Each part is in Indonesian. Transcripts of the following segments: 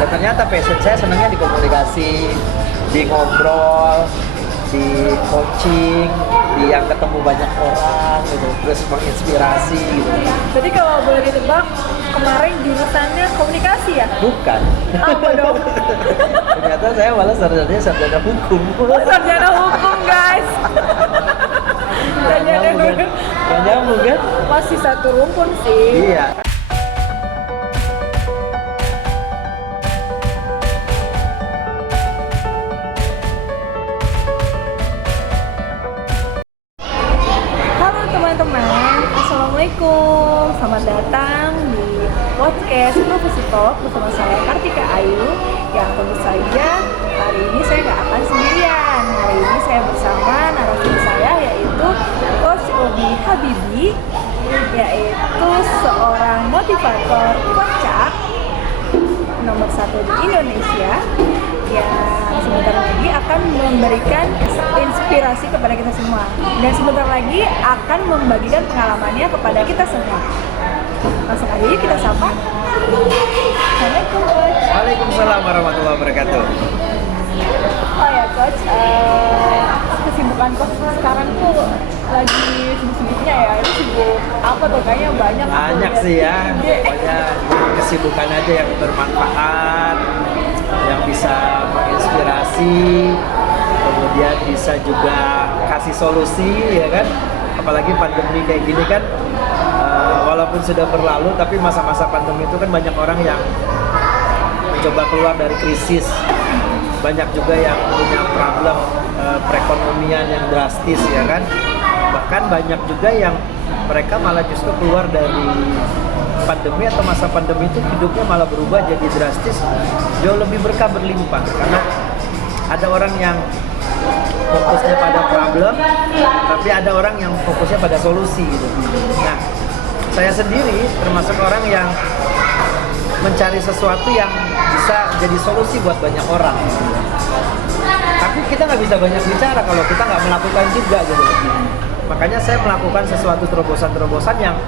Dan ternyata passion saya senangnya di komunikasi, di ngobrol, di coaching, di yang ketemu banyak orang gitu, terus menginspirasi gitu. Jadi kalau boleh ditebak, kemarin jurusannya komunikasi ya? Bukan. Apa dong? Ternyata saya malah sarjana hukum. Sarjana hukum, guys. Gak nyambung kan? Gak nyambung kan? Masih satu rumpun sih. Iya. Halo teman-teman, Assalamualaikum. Selamat datang di podcast Profesi Talk bersama saya Kartika Ayu. Yang tentu saja hari ini saya nggak akan sendirian. Hari ini saya bersama narasumber saya yaitu Coach Obi Habibi, yaitu seorang motivator kocak nomor 1 di Indonesia yang sebentar lagi akan memberikan inspirasi kepada kita semua dan sebentar lagi akan membagikan pengalamannya kepada kita semua. Langsung aja yuk kita sapa. Assalamualaikum Coach. Waalaikumsalam warahmatullahi wabarakatuh. Oh ya Coach, kesibukan Coach sekarang tuh lagi sibuk-sibuknya ya. Itu sibuk apa tuh? Kayaknya banyak. Banyak sih ya, pokoknya kesibukan aja yang bermanfaat, yang bisa menginspirasi, kemudian bisa juga kasih solusi ya kan. Apalagi pandemi kayak gini kan, walaupun sudah berlalu tapi masa-masa pandemi itu kan banyak orang yang mencoba keluar dari krisis, banyak juga yang punya problem perekonomian yang drastis ya kan. Bahkan banyak juga yang mereka malah justru keluar dari pandemi atau masa pandemi itu hidupnya malah berubah jadi drastis, jauh lebih berkah berlimpah karena ada orang yang fokusnya pada problem, tapi ada orang yang fokusnya pada solusi gitu. Nah, saya sendiri termasuk orang yang mencari sesuatu yang bisa jadi solusi buat banyak orang. Tapi kita nggak bisa banyak bicara kalau kita nggak melakukan juga gitu. Makanya saya melakukan sesuatu terobosan-terobosan yang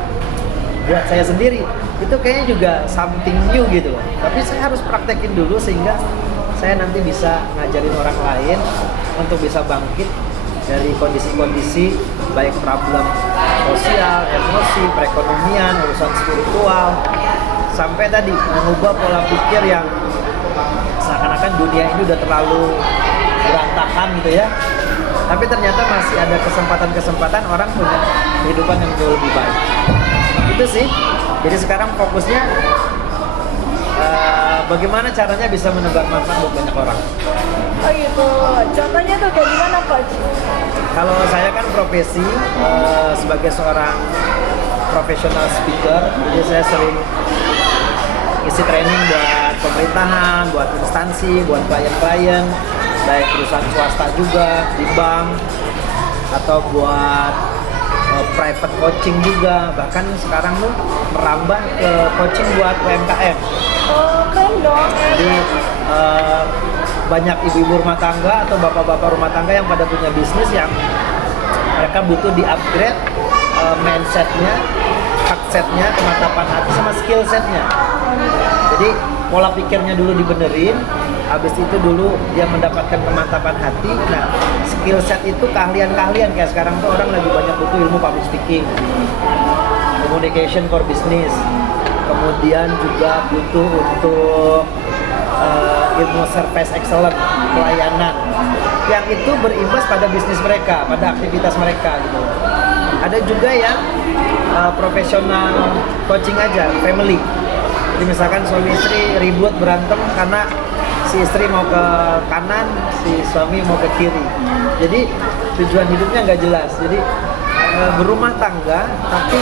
buat saya sendiri itu kayaknya juga something new gitu. Tapi saya harus praktekin dulu sehingga saya nanti bisa ngajarin orang lain untuk bisa bangkit dari kondisi-kondisi baik problem sosial, emosi, perekonomian, urusan spiritual, sampai tadi mengubah pola pikir yang seakan-akan dunia ini udah terlalu berantakan gitu ya. Tapi ternyata masih ada kesempatan-kesempatan orang punya kehidupan yang jauh lebih baik. Itu sih. Jadi sekarang fokusnya bagaimana caranya bisa menebar manfaat buat banyak orang. Oh gitu. Contohnya tuh kayak gimana Coach? Kalau saya kan profesi sebagai seorang profesional speaker, jadi saya sering isi training buat pemerintahan, buat instansi, buat klien-klien, baik perusahaan swasta juga, di bank, atau buat private coaching juga. Bahkan sekarang tuh merambah ke coaching buat UMKM. Oh, keren dong. Jadi banyak ibu-ibu rumah tangga atau bapak-bapak rumah tangga yang pada punya bisnis yang mereka butuh di-upgrade mindsetnya, mindsetnya, kemantapan hati sama skill setnya. Jadi pola pikirnya dulu dibenerin, habis itu dulu dia mendapatkan kemantapan hati. Nah, skill set itu keahlian-keahlian kayak sekarang tuh orang lagi banyak butuh ilmu public speaking, communication for business, kemudian juga butuh untuk ilmu service excellent, pelayanan, yang itu berimbas pada bisnis mereka, pada aktivitas mereka gitu. Ada juga yang profesional coaching aja, family. Jadi misalkan suami istri ribut berantem karena si istri mau ke kanan, si suami mau ke kiri. Jadi tujuan hidupnya nggak jelas. Jadi berumah tangga tapi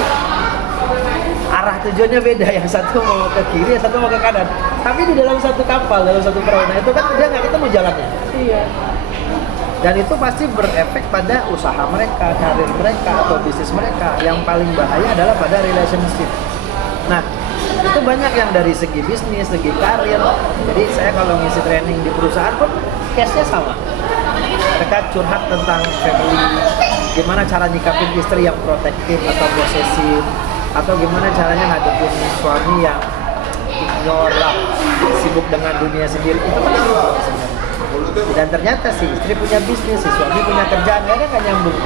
arah tujuannya beda, yang satu mau ke kiri, yang satu mau ke kanan. Tapi di dalam satu kapal, dalam satu perahu, nah itu kan dia nggak ketemu jalannya. Iya. Dan itu pasti berefek pada usaha mereka, karir mereka, atau bisnis mereka. Yang paling bahaya adalah pada relationship. Nah, itu banyak yang dari segi bisnis, segi karir. Jadi saya kalau ngisi training di perusahaan pun case-nya sama. Mereka curhat tentang family, gimana cara nyikapin istri yang protektif atau posesif, atau gimana caranya ngadepin suami yang nyorak, sibuk dengan dunia sendiri, itu kan sebenarnya. Dan ternyata si istri punya bisnis, si suami punya kerjaan, kadang nggak nyambung.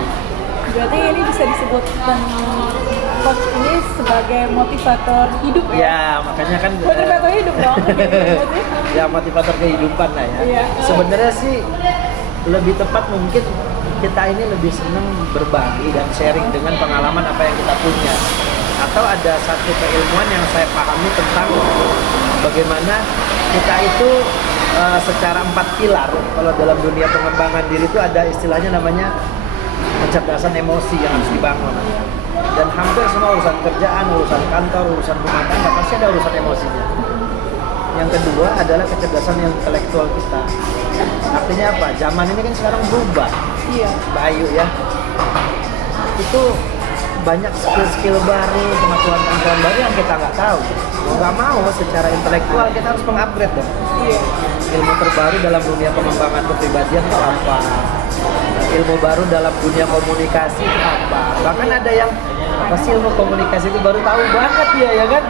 Berarti ini bisa disebutkan coach ini sebagai motivator hidup ya? Ya, makanya kan Motivator hidup dong. ya motivator kehidupan lah ya. Iya. Sebenarnya sih lebih tepat mungkin kita ini lebih senang berbagi dan sharing dengan pengalaman apa yang kita punya. Atau ada satu keilmuan yang saya pahami tentang bagaimana kita itu secara 4 pilar. Kalau dalam dunia pengembangan diri itu ada istilahnya namanya kecerdasan emosi yang harus dibangun. Dan hampir semua urusan kerjaan, urusan kantor, urusan rumah tangga pasti ada urusan emosinya. Yang kedua adalah kecerdasan yang intelektual kita. Artinya apa? Zaman ini kan sekarang berubah. Iya. Mbak Ayu ya. Itu banyak skill-skill baru, pengetahuan baru yang kita nggak tahu. Mau nggak mau, secara intelektual kita harus mengupgrade dong. Iya. Ilmu terbaru dalam dunia pengembangan kepribadian itu apa? Ilmu baru dalam dunia komunikasi itu apa? Bahkan ada yang pasti ilmu komunikasi itu baru tahu banget ya kan?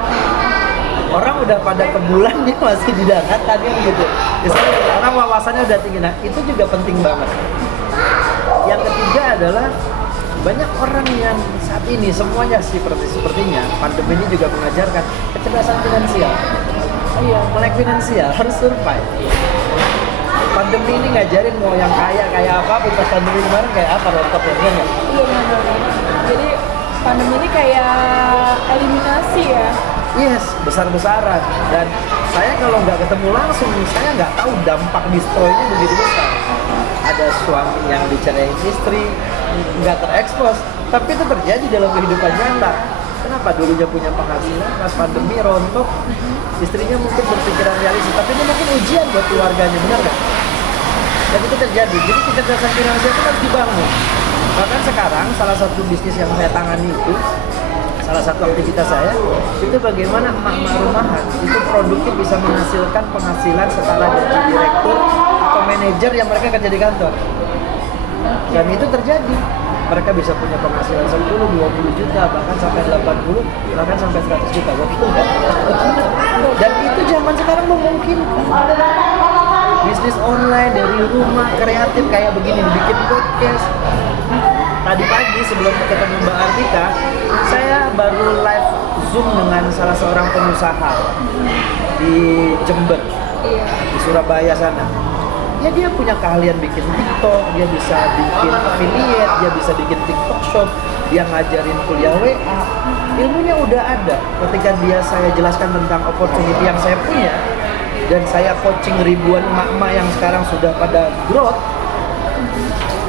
Orang udah pada ke bulan dia masih di darat tadi gitu. Misalnya orang wawasannya udah tinggi, nah itu juga penting banget. Yang ketiga adalah banyak orang yang saat ini semuanya sepertinya pandemi ini juga mengajarkan kecerdasan finansial. Iya, melek finansial harus survive. Pandemi ini ngajarin mau yang kaya apa, pas pandemi kemarin kayak apa rontoknya kan ya? Iya benar. Jadi pandemi ini kayak eliminasi ya. Yes, besar-besaran. Dan saya kalau nggak ketemu langsung, saya nggak tahu dampak destroy-nya begitu besar. Ada suami yang dicerain istri, nggak terekspos, tapi itu terjadi dalam kehidupan nyata. Kenapa? Dulunya punya penghasilan, pas pandemi rontok, istrinya mungkin berpikiran realistis, tapi ini mungkin ujian buat keluarganya, benar nggak? Dan itu terjadi, jadi kecerdasan finansial itu harus dibangun. Bahkan sekarang, salah satu bisnis yang saya tangani itu, salah satu aktivitas saya, itu bagaimana emak-emak rumahan itu produktif bisa menghasilkan penghasilan setara gaji direktur atau manajer yang mereka kerja di kantor. Dan itu terjadi. Mereka bisa punya penghasilan 10, 20 juta, bahkan sampai 80, bahkan sampai 100 juta. Dan itu zaman sekarang memungkinkan. Bisnis online dari rumah, kreatif kayak begini, bikin podcast. Tadi pagi sebelum ketemu Mbak Artika, saya baru live Zoom dengan salah seorang pengusaha di Jember, di Surabaya sana. Ya dia punya keahlian bikin TikTok, dia bisa bikin affiliate, dia bisa bikin TikTok shop, dia ngajarin kuliah WA. Ilmunya udah ada. Ketika saya jelaskan tentang opportunity yang saya punya, dan saya coaching ribuan emak-emak yang sekarang sudah pada growth,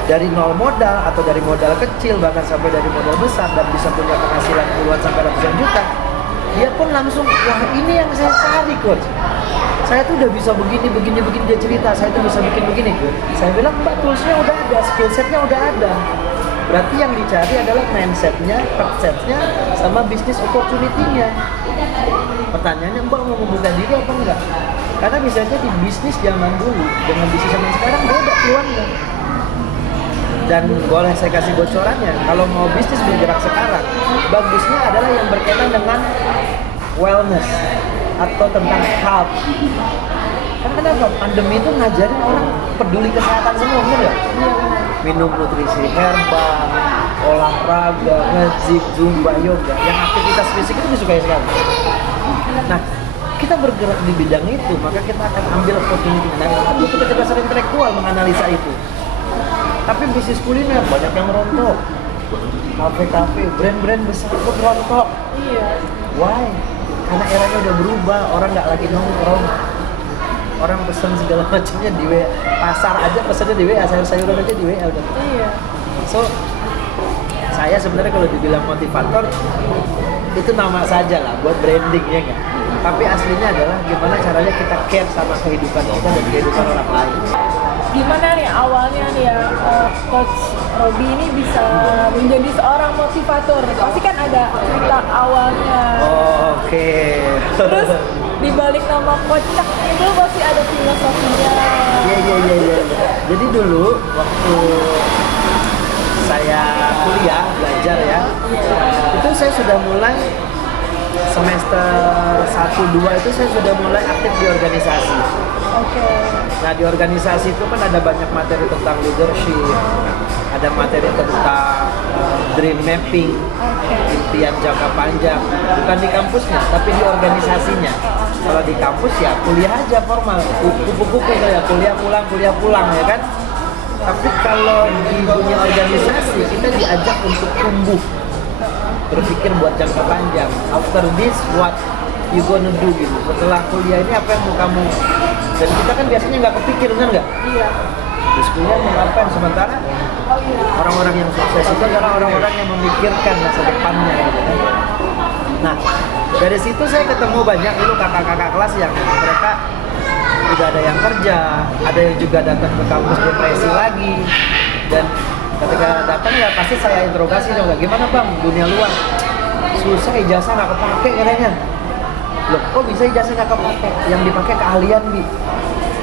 dari nol modal atau dari modal kecil bahkan sampai dari modal besar dan bisa punya penghasilan puluhan sampai ratusan juta, dia pun langsung, wah ini yang saya cari coach. Saya tuh udah bisa begini, dia cerita, saya tuh bisa bikin begini. Saya bilang, Mbak, toolsnya udah ada, skillsetnya udah ada. Berarti yang dicari adalah mindsetnya, persepsinya, sama bisnis opportunity-nya. Pertanyaannya, Mbak mau membuka diri apa enggak? Karena bisa jadi bisnis zaman dulu dengan bisnis zaman sekarang beda peluangnya. Dan boleh saya kasih bocorannya, kalau mau bisnis bergerak sekarang, bagusnya adalah yang berkaitan dengan wellness atau tentang health. Karena kenapa? Pandemi itu ngajarin orang peduli kesehatan semua, bener nggak? Minum nutrisi herbal, olahraga, nge-gym, zumba, yoga, yang aktivitas fisik itu disukai sekali. Nah, kita bergerak di bidang itu, maka kita akan ambil opportunity. Nah, kita butuh kecerdasan intelektual menganalisa itu. Tapi bisnis kuliner banyak yang rontok, kafe-kafe, brand-brand besar pun rontok. Iya. Why? Karena eranya udah berubah, orang nggak lagi nongkrong. Orang pesen segala macamnya di WA, pasar aja pesennya di WA, sayur-sayuran aja di WA udah. Iya. So, saya sebenarnya kalau dibilang motivator, itu nama saja lah buat branding ya nggak. Tapi aslinya adalah gimana caranya kita care sama kehidupan kita dan kehidupan orang lain. Gimana nih awalnya nih ya Coach Robi ini bisa menjadi seorang motivator? Pasti kan ada cerita awalnya. Oh, oke. Terus di balik nama kocak itu pasti ada filosofinya. Iya. Jadi dulu waktu saya kuliah belajar ya, itu saya sudah mulai semester 1-2 itu saya sudah mulai aktif di organisasi. Oke. Nah di organisasi itu kan ada banyak materi tentang leadership, ada materi tentang dream mapping, impian jangka panjang, bukan di kampusnya tapi di organisasinya. Kalau di kampus ya kuliah aja formal, kupu-kupu ya kuliah pulang ya kan. Tapi kalau di dunia organisasi kita diajak untuk tumbuh, berpikir buat jangka panjang. After this what you gonna do gitu. Setelah kuliah ini apa yang mau kamu, dan kita kan biasanya nggak kepikir, benar nggak? Iya. Terus kuliah mau ngapain, sementara orang-orang yang sukses itu adalah orang-orang yang memikirkan masa depannya gitu. Nah dari situ saya ketemu banyak dulu kakak-kakak kelas yang mereka udah ada yang kerja, ada yang juga datang ke kampus depresi lagi, dan ketika datang ya pasti saya interogasi dong, gimana bang dunia luar, susah ijazah nggak kepake katanya. Loh kok bisa ijazah nggak kepake, yang dipakai keahlian Bi.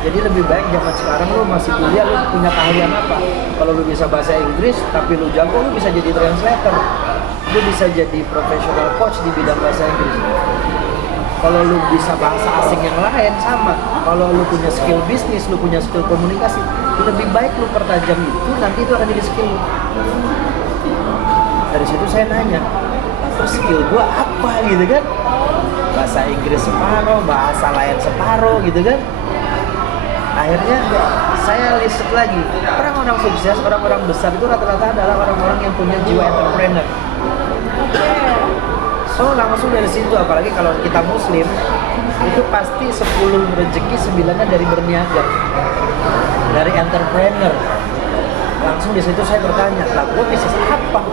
Jadi lebih baik zaman sekarang lu masih kuliah, lu punya keahlian apa? Kalau lu bisa bahasa Inggris tapi lu jago, lu bisa jadi translator, lu bisa jadi professional coach di bidang bahasa Inggris. Kalau lu bisa bahasa asing yang lain sama. Kalau lu punya skill bisnis, lu punya skill komunikasi, lebih baik lu pertajam itu, nanti itu akan jadi skill. Dari situ saya nanya, terus skill gua apa gitu kan? Bahasa Inggris separuh, bahasa lain separuh gitu kan? Akhirnya saya riset lagi, orang-orang sukses, orang-orang besar itu rata-rata adalah orang-orang yang punya jiwa entrepreneur. So langsung dari situ, apalagi kalau kita muslim, itu pasti 10 rezeki 9-nya dari berniaga, dari entrepreneur. Langsung di situ saya bertanya, lah gue bisnis apa?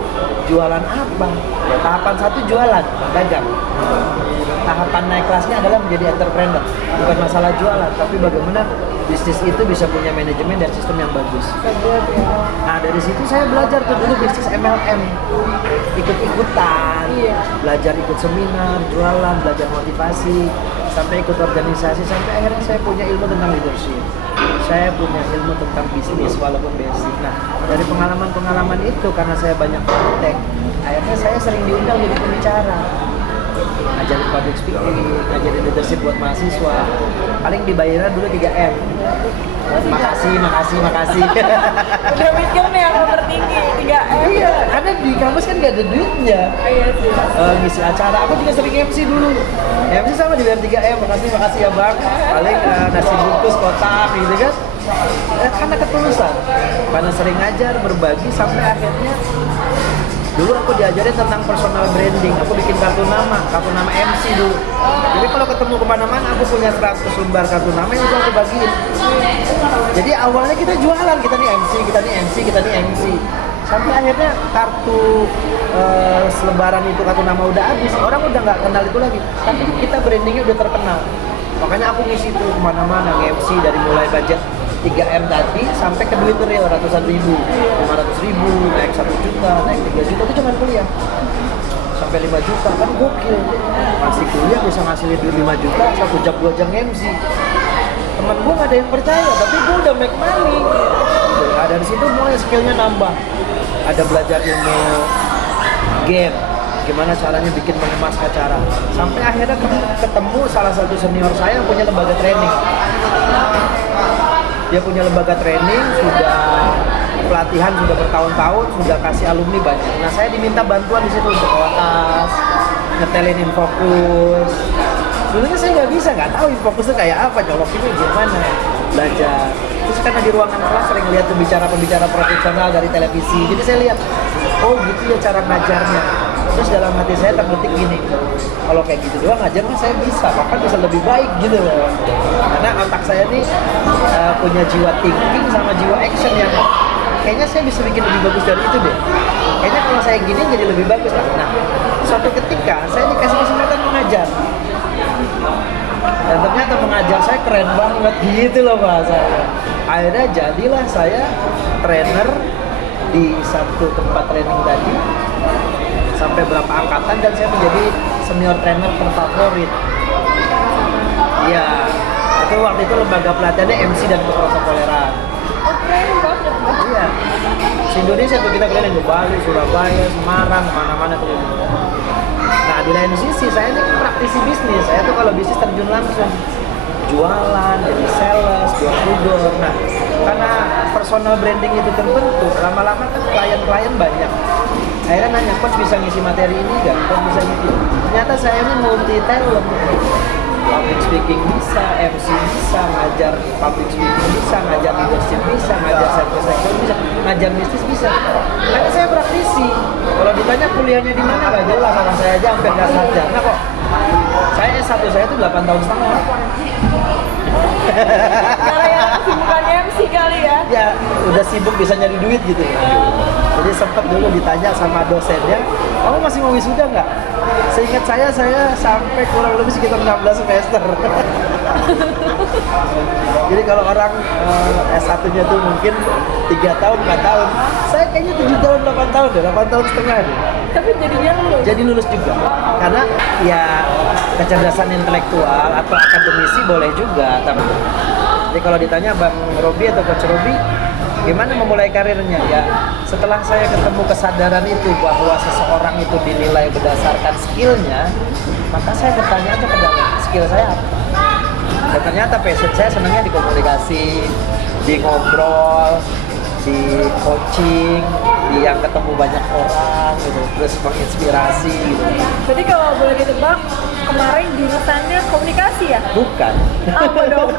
Jualan apa? Ya, tahapan 1 jualan, dagang. Tahapan naik kelasnya adalah menjadi entrepreneur. Bukan masalah jualan, tapi bagaimana bisnis itu bisa punya manajemen dan sistem yang bagus. Nah dari situ saya belajar tuh dulu bisnis MLM, ikut-ikutan, belajar ikut seminar, jualan, belajar motivasi, sampai ikut organisasi, sampai akhirnya saya punya ilmu tentang leadership. Saya punya ilmu tentang bisnis walaupun basic. Nah dari pengalaman-pengalaman itu, karena saya banyak praktek, akhirnya saya sering diundang jadi pembicara, ngajarin public speaking, ngajarin leadership buat mahasiswa. Paling dibayarnya dulu 3M. Makasih. Udah mikir nih yang nomor tinggi 3M. Iya, karena di kampus kan gak ada duitnya. Iya sih. Ngisi acara, aku juga sering MC dulu. MC sama dibayar 3M, makasih ya bang. Paling nasi bungkus kotak gitu kan. Karena ketulusan, karena sering ngajar, berbagi, sampai akhirnya dulu aku diajarin tentang personal branding. Aku bikin kartu nama MC dulu. Jadi kalau ketemu kemana-mana, aku punya 100 lembar kartu nama yang aku bagiin. Jadi awalnya kita jualan, kita nih MC. Sampai akhirnya kartu selebaran itu, kartu nama udah habis, orang udah nggak kenal itu lagi. Tapi kita brandingnya udah terkenal. Makanya aku ngisi tuh kemana-mana, nge-MC dari mulai budget 3M tadi sampai ke duit real ratusan ribu, 500 ribu, naik 1 juta, naik 3 juta, itu cuma kuliah. Sampai 5 juta, kan gokil. Masih kuliah bisa ngasilin duit 5 juta, 1 jam 2 jam MC. Temen gue gak ada yang percaya, tapi gue udah make money. Nah dari situ mulai skillnya nambah. Ada belajar ilmu game, gimana caranya bikin mengemas acara. Sampai akhirnya ketemu salah satu senior saya yang punya lembaga training. Dia punya lembaga training, sudah pelatihan sudah bertahun-tahun, sudah kasih alumni banyak. Nah saya diminta bantuan di situ untuk kotas, ngetelin Infokus. Dulunya saya nggak tahu Infokus itu kayak apa, nyolokinnya gimana, belajar. Terus karena di ruangan kelas sering lihat pembicara profesional dari televisi, jadi saya lihat, oh gitu ya cara ngajarnya. Terus dalam hati saya terbetik gini, kalau kayak gitu doang ngajar mah saya bisa, bahkan bisa lebih baik gitu loh. Karena otak saya nih punya jiwa thinking sama jiwa action yang kayaknya saya bisa bikin lebih bagus dari itu deh. Kayaknya kalau saya gini jadi lebih bagus lah. Nah, suatu ketika saya dikasih kesempatan mengajar. Dan ternyata mengajar saya keren banget gitu loh bahasanya. Akhirnya jadilah saya trainer di satu tempat training tadi. Sampai berapa angkatan dan saya menjadi senior trainer terfavorit. Ya, itu waktu itu lembaga pelatihannya MC dan keprotokoleran. Iya. Se Indonesia tuh kita keliling ke Bali, Surabaya, Semarang, mana-mana tuh. Nah Nah di lain sisi saya ini praktisi bisnis, saya tuh kalau bisnis terjun langsung jualan, jadi sales, door to door. Nah karena personal branding itu terbentuk, lama-lama kan klien-klien banyak. Akhirnya nanya, coach bisa ngisi materi ini nggak? Coach bisa ngisi. Ternyata saya ini multi talent. Public speaking bisa, MC bisa, ngajar public speaking bisa, ngajar leadership bisa, ngajar psychosocial bisa, ngajar bisnis bisa. Karena saya praktisi. Kalau ditanya kuliahnya di mana nggak jelas, sama saya aja hampir nggak sarjana kok. Saya S1 saya itu 8 tahun setengah. Karena yang kesibukannya MC kali ya. Ya udah sibuk bisa nyari duit gitu. Jadi sempat dulu ditanya sama dosennya, kamu masih mau wisuda nggak? Seingat saya sampai kurang lebih sekitar 16 semester. Jadi kalau orang S1-nya tuh mungkin 3 tahun, 4 tahun. Saya kayaknya 7 tahun, 8 tahun deh, 8 tahun setengah deh. Tapi jadinya lulus. Jadi lulus juga. Karena ya kecerdasan intelektual atau akademisi boleh juga. Jadi kalau ditanya Bang Robi atau Coach Robi, gimana memulai karirnya? Ya setelah saya ketemu kesadaran itu bahwa seseorang itu dinilai berdasarkan skillnya, maka saya bertanya aja ke dalam skill saya apa. Dan ternyata passion saya senangnya di komunikasi, di ngobrol, di coaching, di yang ketemu banyak orang gitu, terus menginspirasi gitu. Berarti kalau boleh ditebak, kemarin jurusannya komunikasi ya? Bukan. Apa dong?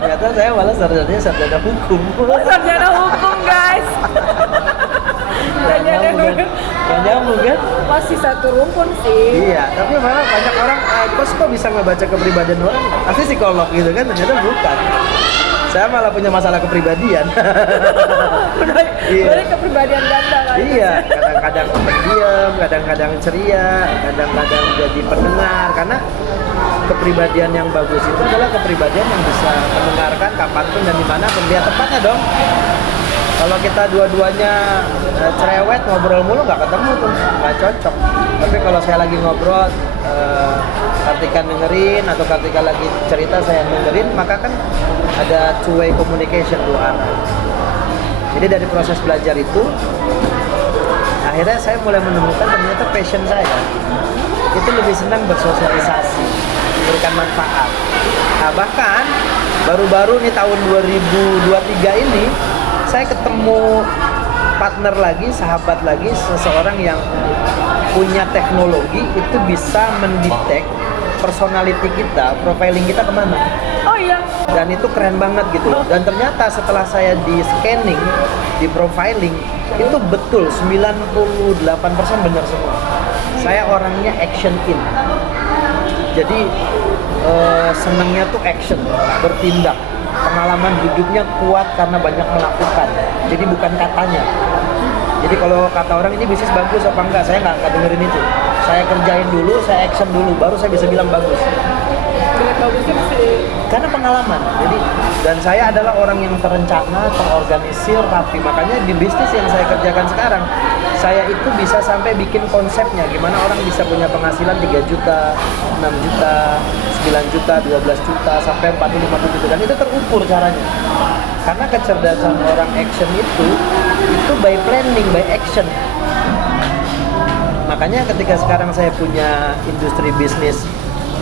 Ternyata saya malah sarjana hukum. Oh, sarjana hukum guys. Gak nyambung kan? Masih satu rumpun sih. Iya, tapi malah banyak orang, kok bisa ngebaca kepribadian orang? Pasti psikolog gitu kan? Ternyata bukan. Saya malah punya masalah kepribadian. Berarti kepribadian ganda kan? Iya, kadang-kadang pendiam, kadang-kadang ceria, kadang-kadang jadi pendengar. Karena kepribadian yang bagus itu adalah kepribadian yang bisa mendengarkan kapanpun dan dimanapun. Dia tepatnya dong. Kalau kita dua-duanya cerewet, ngobrol mulu nggak ketemu tuh, nggak cocok. Tapi kalau saya lagi ngobrol, Kartika dengerin atau Kartika lagi cerita saya dengerin, maka kan ada two way communication dua arah. Jadi dari proses belajar itu, akhirnya saya mulai menemukan ternyata passion saya itu lebih senang bersosialisasi, memberikan manfaat. Nah bahkan baru-baru nih tahun 2023 ini, saya ketemu partner lagi, sahabat lagi, seseorang yang punya teknologi itu bisa mendetek personality kita, profiling kita kemana. Oh iya. Dan itu keren banget gitu. Dan ternyata setelah saya di scanning, di profiling, itu betul 98% benar semua. Saya orangnya action in. Jadi senangnya tuh action, bertindak. Pengalaman hidupnya kuat karena banyak melakukan. Jadi bukan katanya. Jadi kalau kata orang ini bisnis bagus apa enggak, saya nggak dengerin itu. Saya kerjain dulu, saya action dulu, baru saya bisa bilang bagus. Bagusnya mesti Karena pengalaman. Jadi dan saya adalah orang yang terencana, terorganisir, rapi. Makanya di bisnis yang saya kerjakan sekarang, saya itu bisa sampai bikin konsepnya. Gimana orang bisa punya penghasilan 3 juta, 6 juta, 9 juta, 12 juta, sampai 40-50 juta. Dan itu terukur caranya. Karena kecerdasan orang action itu by planning, by action. Makanya ketika sekarang saya punya industri bisnis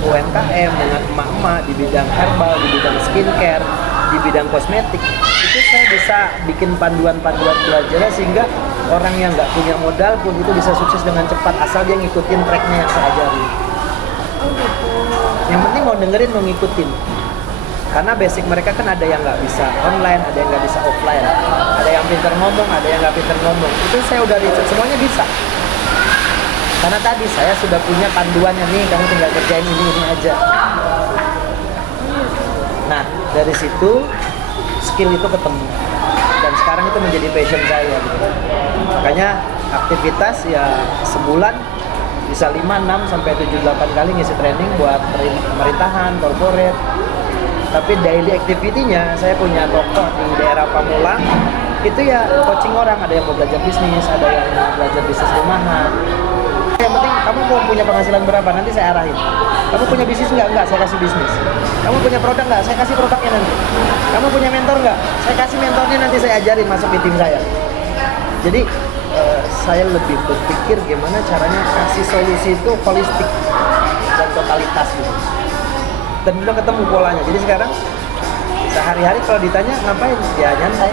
UMKM dengan emak-emak di bidang herbal, di bidang skincare, di bidang kosmetik, itu saya bisa bikin panduan-panduan belajar sehingga orang yang nggak punya modal pun itu bisa sukses dengan cepat asal dia ngikutin tracknya yang saya ajari. Yang penting mau dengerin, mau ngikutin. Karena basic mereka kan ada yang nggak bisa online, ada yang nggak bisa offline, ada yang pintar ngomong, ada yang nggak pintar ngomong. Itu saya udah riset, semuanya bisa. Karena tadi saya sudah punya panduannya nih, kamu tinggal kerjain ini aja. Nah, dari situ skill itu ketemu. Dan sekarang itu menjadi passion saya gitu. Makanya aktivitas ya sebulan bisa 5, 6 sampai 7, 8 kali ngisi training buat pemerintahan, corporate. Tapi daily activity-nya saya punya toko di daerah Pamulang. Itu ya coaching orang, ada yang mau belajar bisnis, ada yang mau belajar bisnis rumahan. Yang penting kamu mau punya penghasilan berapa, nanti saya arahin. Kamu punya bisnis nggak? Nggak, saya kasih bisnis. Kamu punya produk nggak? Saya kasih produknya nanti. Kamu punya mentor nggak? Saya kasih mentornya, nanti saya ajarin masuk di tim saya. Jadi saya lebih berpikir gimana caranya kasih solusi itu holistik dan totalitas gitu. Dan udah ketemu polanya. Jadi sekarang sehari-hari kalau ditanya ngapain, ya nyantai.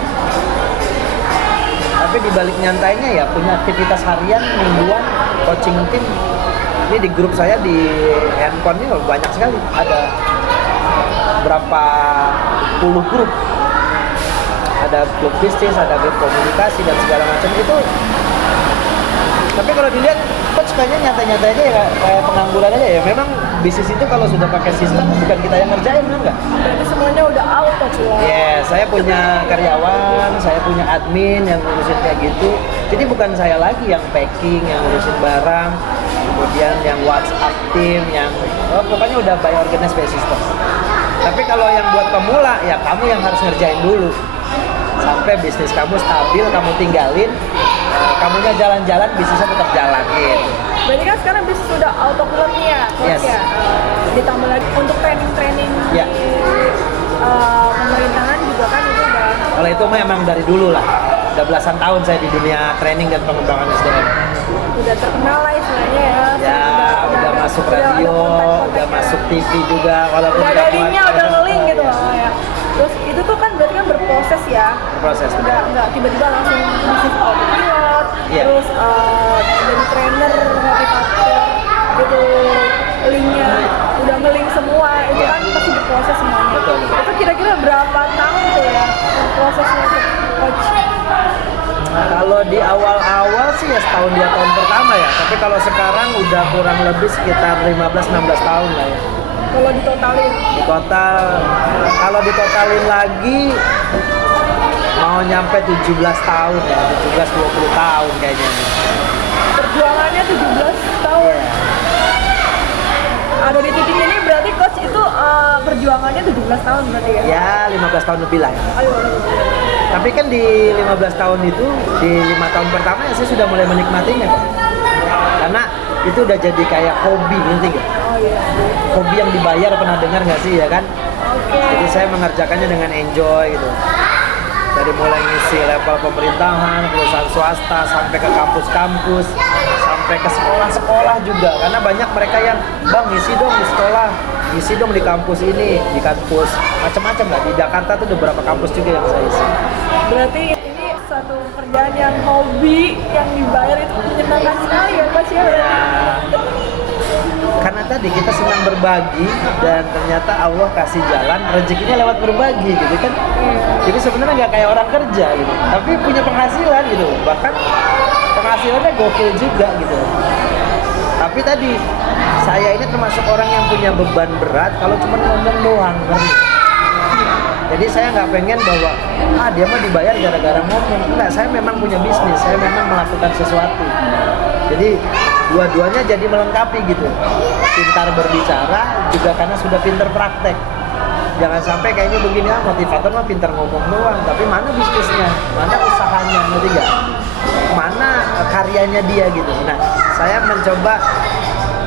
Tapi di balik nyantainya ya punya aktivitas harian, mingguan, coaching tim. Ini di grup saya di handphone ini banyak sekali. Ada berapa puluh grup. Ada grup bisnis, ada grup komunikasi dan segala macam itu. Tapi kalau dilihat coach kayaknya nyantai-nyantai aja ya, kayak pengangguran aja ya. Memang bisnis itu kalau sudah pakai sistem bukan kita yang ngerjain, benar nggak? Berarti semuanya udah auto ya? Yes, saya punya karyawan, saya punya admin yang ngurusin kayak gitu. Jadi bukan saya lagi yang packing, yang ngurusin barang, kemudian yang WhatsApp tim, yang pokoknya udah by organized by system. Tapi kalau yang buat pemula ya kamu yang harus ngerjain dulu sampai bisnis kamu stabil, kamu tinggalin, kamunya jalan-jalan, bisnisnya tetap jalan gitu. Berarti kan sekarang bisnis sudah autopilot nih ya, Yes. ya. Ditambah lagi untuk training Ya. di pemerintahan juga kan itu udah. Kalau itu memang dari dulu lah, udah belasan tahun saya di dunia training dan pengembangan SDM. Udah terkenal lah istilahnya ya. Ya, udah masuk ada radio, kontak-kontaknya. udah masuk TV juga, walaupun Udah ada linknya, udah nge-link gitu ya. loh ya. Terus itu tuh kan berarti kan berproses ya. Proses. Nggak tiba-tiba langsung bisnis autopilot, Iya. terus jadi trainer, motivator, gitu linknya udah nge-link semua, itu Iya. kan pasti berproses semuanya. Betul. Itu kira-kira berapa tahun tuh ya prosesnya tuh, coach? Kalau di awal-awal sih ya setahun 2 tahun pertama ya, tapi kalau sekarang udah kurang lebih sekitar 15-16 tahun lah ya. Kalau ditotalin, Di total, kalau ditotalin lagi mau nyampe 17 tahun ya, 17-20 tahun kayaknya. perjuangannya 17 tahun. Iya. Ada di titik ini berarti coach itu perjuangannya 17 tahun berarti ya? Ya 15 tahun lebih lah ya. Ayo. Tapi kan di 15 tahun itu, di 5 tahun pertama ya saya sudah mulai menikmatinya kok. Karena itu udah jadi kayak hobi, ngerti nggak? Oh iya. Hobi yang dibayar, pernah dengar nggak sih ya kan? Oke. Jadi saya mengerjakannya dengan enjoy gitu. Dari mulai ngisi level pemerintahan, perusahaan swasta, sampai ke kampus-kampus, sampai ke sekolah-sekolah juga. Karena banyak mereka yang, bang ngisi dong di sekolah, ngisi dong di kampus ini, di kampus macam-macam lah. Di Jakarta tuh ada beberapa kampus juga yang saya isi. Berarti ini satu pekerjaan yang hobi, yang dibayar itu menyenangkan sekali ya coach ya? Karena tadi kita senang berbagi dan ternyata Allah kasih jalan rezekinya lewat berbagi gitu kan. Jadi sebenarnya nggak kayak orang kerja gitu, tapi punya penghasilan gitu. Bahkan penghasilannya gokil juga gitu. Tapi tadi saya ini termasuk orang yang punya beban berat kalau cuma ngomong doang. Ngerti? Jadi saya nggak pengen bahwa dia mah dibayar gara-gara ngomong. Enggak, saya memang punya bisnis, saya memang melakukan sesuatu. Jadi dua-duanya jadi melengkapi gitu. Pintar berbicara juga karena sudah pintar praktek. Jangan sampai kayaknya begini, motivator mah pintar ngomong doang, tapi mana bisnisnya, mana usahanya, ngerti nggak? Mana karyanya dia gitu. Nah, saya mencoba.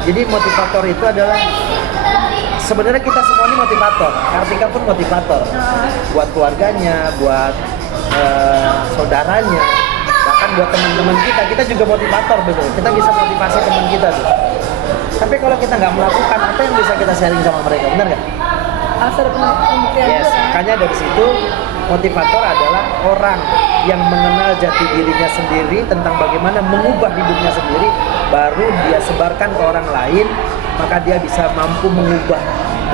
Jadi motivator itu adalah sebenarnya kita semua ini motivator. Kartika pun motivator. Buat keluarganya, buat saudaranya, bahkan buat teman-teman kita juga motivator betul. Kita bisa motivasi teman kita tuh. Tapi kalau kita nggak melakukan, apa yang bisa kita sharing sama mereka, benar nggak? Asal pembuktian Yes, juga kan? makanya dari situ motivator adalah orang yang mengenal jati dirinya sendiri tentang bagaimana mengubah hidupnya sendiri, baru dia sebarkan ke orang lain, maka dia bisa mampu mengubah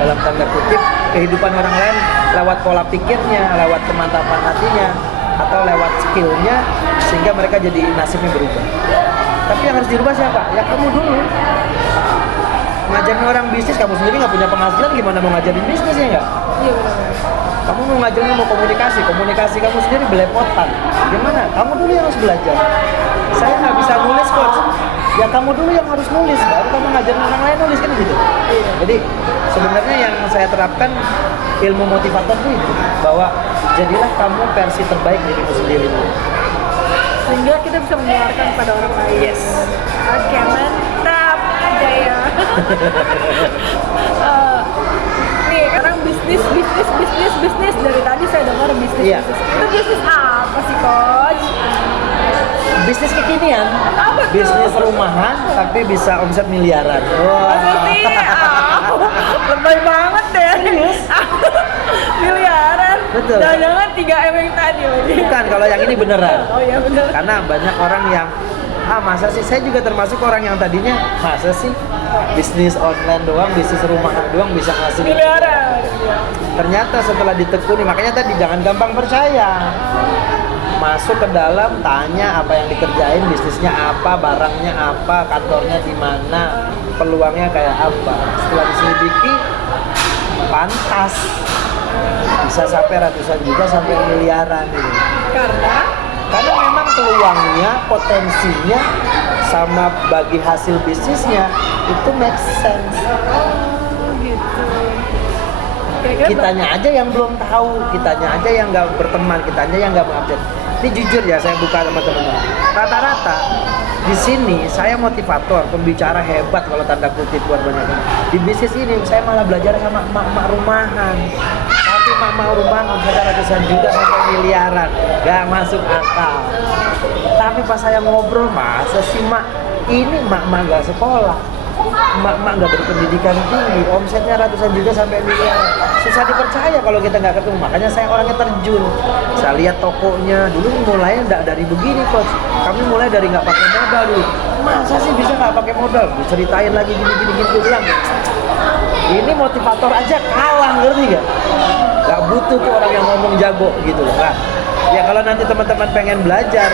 dalam tanda kutip kehidupan orang lain lewat pola pikirnya, lewat kemantapan hatinya, atau lewat skillnya, sehingga mereka jadi nasibnya berubah. Tapi yang harus dirubah siapa? Ya kamu dulu. Ngajarin orang bisnis, kamu sendiri nggak punya penghasilan, gimana mau ngajarin bisnis ya nggak? Iya benar. Kamu mau ngajarin, mau komunikasi kamu sendiri belepotan. Gimana? Kamu dulu yang harus belajar. Saya nggak bisa nulis coach. Ya kamu dulu yang harus nulis, baru kamu ngajarin orang lain nulis kan gitu. Jadi sebenarnya yang saya terapkan ilmu motivator itu bahwa jadilah kamu versi terbaik dirimu sendiri. Sehingga kita bisa menularkan kepada orang lain. Yes. Oke, mantap aja ya. Nih, sekarang bisnis dari tadi saya dengar bisnis. Iya. Itu bisnis apa sih coach? Bisnis kekinian. Apa tuh? Bisnis rumahan tapi bisa omset miliaran. Masa sih? Lebay banget deh. Miliaran. Betul. Jangan 3M yang tadi lagi. Bukan, kalau yang ini beneran. Oh iya bener. Karena banyak orang yang masa sih, saya juga termasuk orang yang tadinya masa sih bisnis online doang, bisnis rumahan doang bisa ngasih Miliaran. ternyata setelah ditekuni, makanya tadi jangan gampang percaya. Masuk ke dalam, tanya apa yang dikerjain, bisnisnya apa, barangnya apa, kantornya di mana, peluangnya kayak apa. Setelah diselidiki, pantas bisa sampai ratusan juta sampai miliaran gitu. Karena memang peluangnya, potensinya, sama bagi hasil bisnisnya itu make sense. Oh gitu. Kira-kira Kitanya aja yang belum tahu, kitanya aja yang nggak berteman, kitanya yang nggak mengupdate. Ini jujur ya, saya buka sama teman-teman. Rata-rata di sini saya motivator, pembicara hebat kalau tanda kutip buat banyak orang. Di bisnis ini saya malah belajar sama emak-emak rumahan. Tapi emak-emak rumahan omset ratusan juta sampai miliaran, nggak masuk akal. Tapi pas saya ngobrol, masa sih mak, ini mak-mak nggak sekolah, mak-mak nggak berpendidikan tinggi, omsetnya ratusan juta sampai miliaran. Susah dipercaya kalau kita nggak ketemu. Makanya saya orangnya terjun. Saya lihat tokonya, dulu mulainya nggak dari begini coach. Kami mulai dari nggak pakai modal dulu. Masa sih bisa nggak pakai modal? Diceritain lagi gini. Gue bilang, ini motivator aja kalah, ngerti gak? Gak butuh tuh orang yang ngomong jago gitu loh. Nah, ya kalau nanti teman-teman pengen belajar,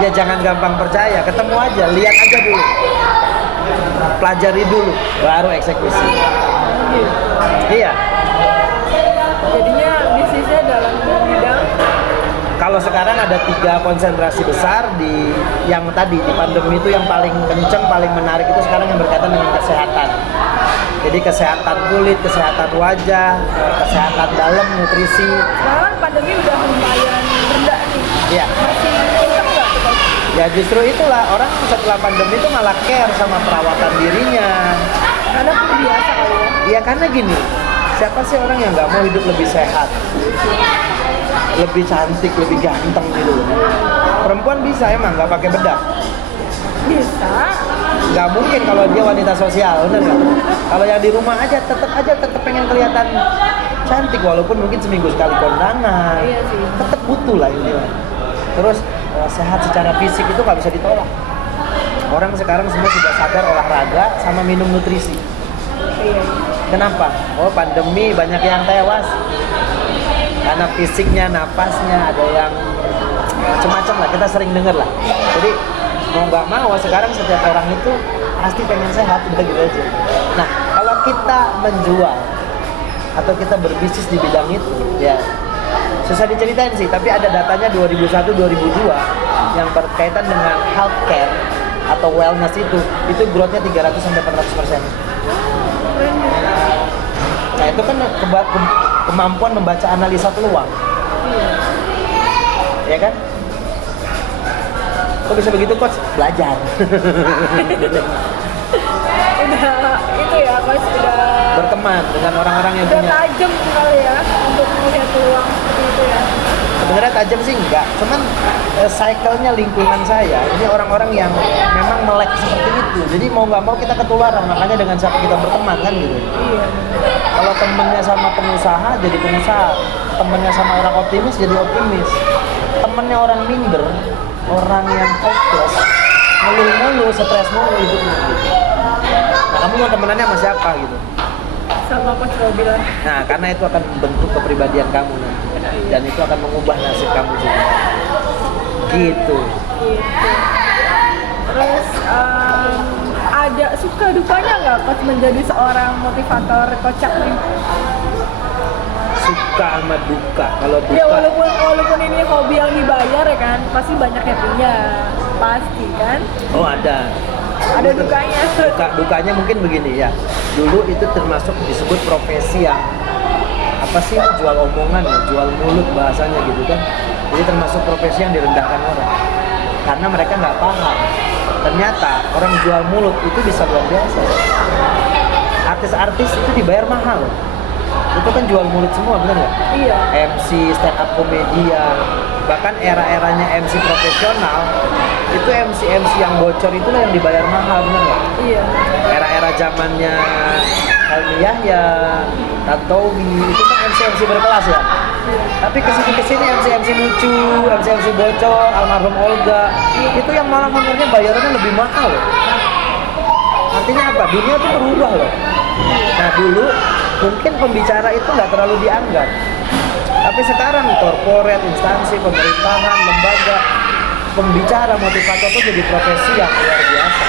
ya jangan gampang percaya, ketemu aja, lihat aja dulu, pelajari dulu, baru eksekusi. Iya. jadinya bisnisnya dalam bidang Kalau sekarang ada 3 konsentrasi besar di yang tadi di pandemi itu yang paling kenceng, paling menarik itu sekarang yang berkaitan dengan kesehatan. Jadi kesehatan kulit, kesehatan wajah, kesehatan dalam, nutrisi. sekarang kan pandemi udah lumayan rendah nih. Iya. Masih kenceng nggak tuh? Ya justru itulah orang setelah pandemi itu malah care sama perawatan dirinya. Karena biasa kali ya. Iya karena gini, siapa sih orang yang nggak mau hidup lebih sehat, lebih cantik, lebih ganteng gitu loh. Perempuan bisa emang nggak pakai bedak. Bisa. Nggak mungkin kalau dia wanita sosial, bener nggak? Kalau yang di rumah aja tetap pengen kelihatan cantik walaupun mungkin seminggu sekali kondangan. Iya sih. Tetap butuh lah intinya. Terus sehat secara fisik itu nggak bisa ditolak. Orang sekarang semua sudah sadar olahraga sama minum nutrisi. Iya. Kenapa? Oh pandemi banyak yang tewas karena fisiknya, napasnya ada yang macam-macam lah. Kita sering dengar lah. Jadi mau nggak mau sekarang setiap orang itu pasti pengen sehat, udah gitu aja. Nah kalau kita menjual atau kita berbisnis di bidang itu, ya susah diceritain sih. Tapi ada datanya 2001-2002 yang berkaitan dengan healthcare atau wellness itu growth-nya 300-400%. Nah itu kan kemampuan membaca analisa peluang, ya kan? Kok bisa begitu coach? Belajar. Udah itu ya coach, udah Berteman dengan orang-orang yang udah punya. tajam kali ya untuk melihat peluang seperti itu ya. Sebenarnya tajam sih enggak, cuman cycle-nya lingkungan saya ini orang-orang yang memang melek seperti itu. Jadi mau nggak mau kita ketularan, makanya dengan siapa kita berteman kan gitu. Iya. Kalau temennya sama pengusaha jadi pengusaha, temennya sama orang optimis jadi optimis, temennya orang minder, orang yang hopeless, ngeluh-ngeluh, stres mulu hidupnya gitu. Nah kamu mau temenannya sama siapa gitu? Sama coach Robi lah. Nah karena itu akan membentuk kepribadian kamu nanti, dan itu akan mengubah nasib kamu juga. Gitu. Gitu. Terus ada suka dukanya nggak coach menjadi seorang motivator kocak nih? Suka sama duka. Kalau duka, Ya walaupun ini hobi yang dibayar ya kan, pasti banyak happy-nya, pasti kan? oh ada. Ada dukanya. Dukanya mungkin begini ya. Dulu itu termasuk disebut profesi yang apa sih, jual omongan ya, jual mulut bahasanya gitu kan. Jadi termasuk profesi yang direndahkan orang karena mereka nggak paham. Ternyata orang jual mulut itu bisa luar biasa. Artis-artis itu dibayar mahal. itu kan jual mulut semua, bener nggak? Iya. MC, stand up komedian, bahkan era-eranya MC profesional, itu MC yang bocor itulah yang dibayar mahal, bener nggak? Iya. Era-era zamannya Helmi Yahya, Tantowi, itu kan MC berkelas ya. Tapi kesini MC lucu, MC bocor, almarhum Olga, itu yang malah menurutnya bayarannya lebih mahal loh. Artinya apa? Dunia tuh berubah loh. Nah dulu mungkin pembicara itu nggak terlalu dianggap, tapi sekarang korporat, instansi, pemerintahan, lembaga, pembicara, motivator itu jadi profesi yang luar biasa.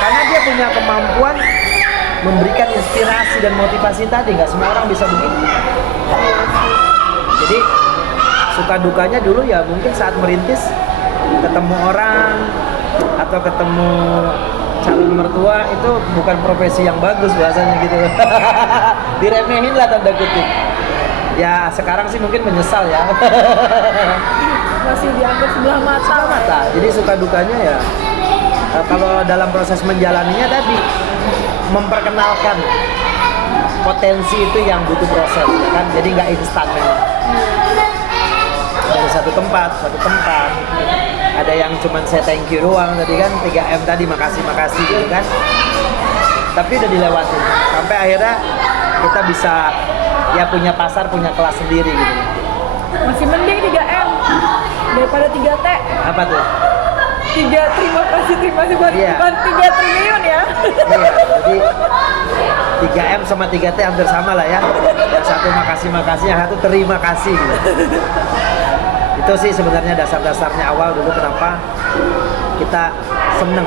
Karena dia punya kemampuan memberikan inspirasi dan motivasi tadi, nggak semua orang bisa begitu. Jadi suka dukanya dulu ya mungkin saat merintis ketemu orang atau ketemu calon mertua itu bukan profesi yang bagus bahasanya gitu. Diremehin lah tanda kutip. Ya sekarang sih mungkin menyesal ya. Masih dianggap sebelah mata. Sebelah mata. Jadi suka dukanya ya kalau dalam proses menjalaninya tadi memperkenalkan potensi itu yang butuh proses ya kan. Jadi nggak instan memang. Dari satu tempat ada yang cuman saya thank you doang tadi kan, 3M tadi makasih gitu kan, tapi udah dilewatin sampai akhirnya kita bisa ya punya pasar, punya kelas sendiri gitu. Masih mending 3M daripada 3T. Apa tuh? 3 terima kasih buat Iya. 3 triliun ya. Iya, jadi 3M sama 3T hampir sama lah ya. Yang satu makasih, yang satu terima kasih gitu. Itu sih sebenarnya dasar-dasarnya awal dulu kenapa kita seneng.